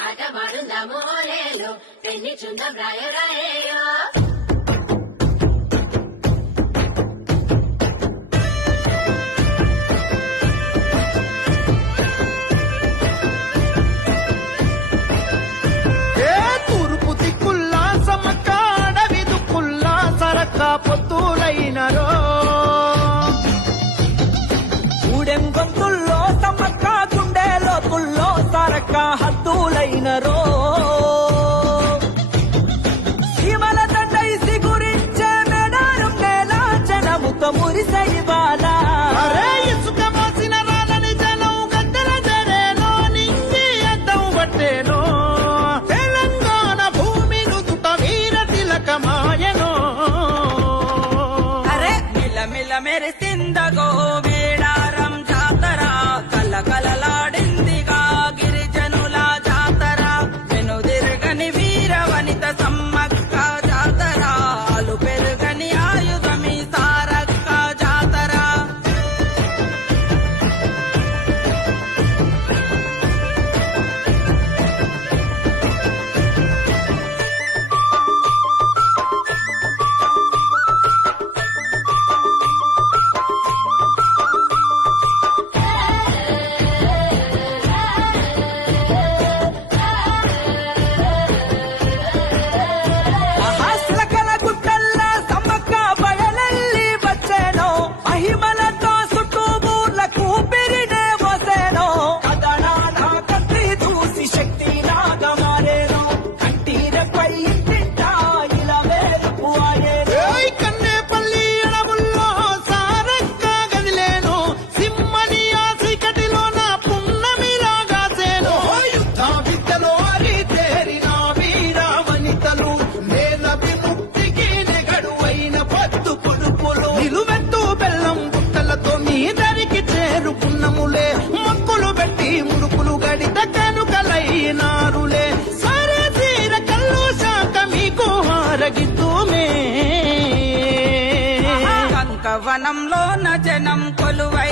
ఆట మాడుందాము ఓలేలో పెళ్లి చుందం రాయరాయేయో పొత్తులైనరో ఊడెం గొంతుల్లో సమ్మక్క గుండెలో తుల్లో సరక్క హద్దులైనరో సీమల దండైసి గురించే మేడారం నేల జనముతో మురిసై బాలా ఇసుక మోసిన రాలని జనం గద్దెల జరేనో నింగి అద్దం పట్టేనో తెలంగాణ భూమి నుదుట వీర తిలకమాయనో మెరిసిందగో మేడారం జాతర కలకలలాడిందిగా గిరిజనుల జాతర వెనుదిరగని వీర వనిత సమ్మక్క జాతర అలు పెరుగని ఆయుధమి సారక్క జాతర వనంలో జనం కొలువై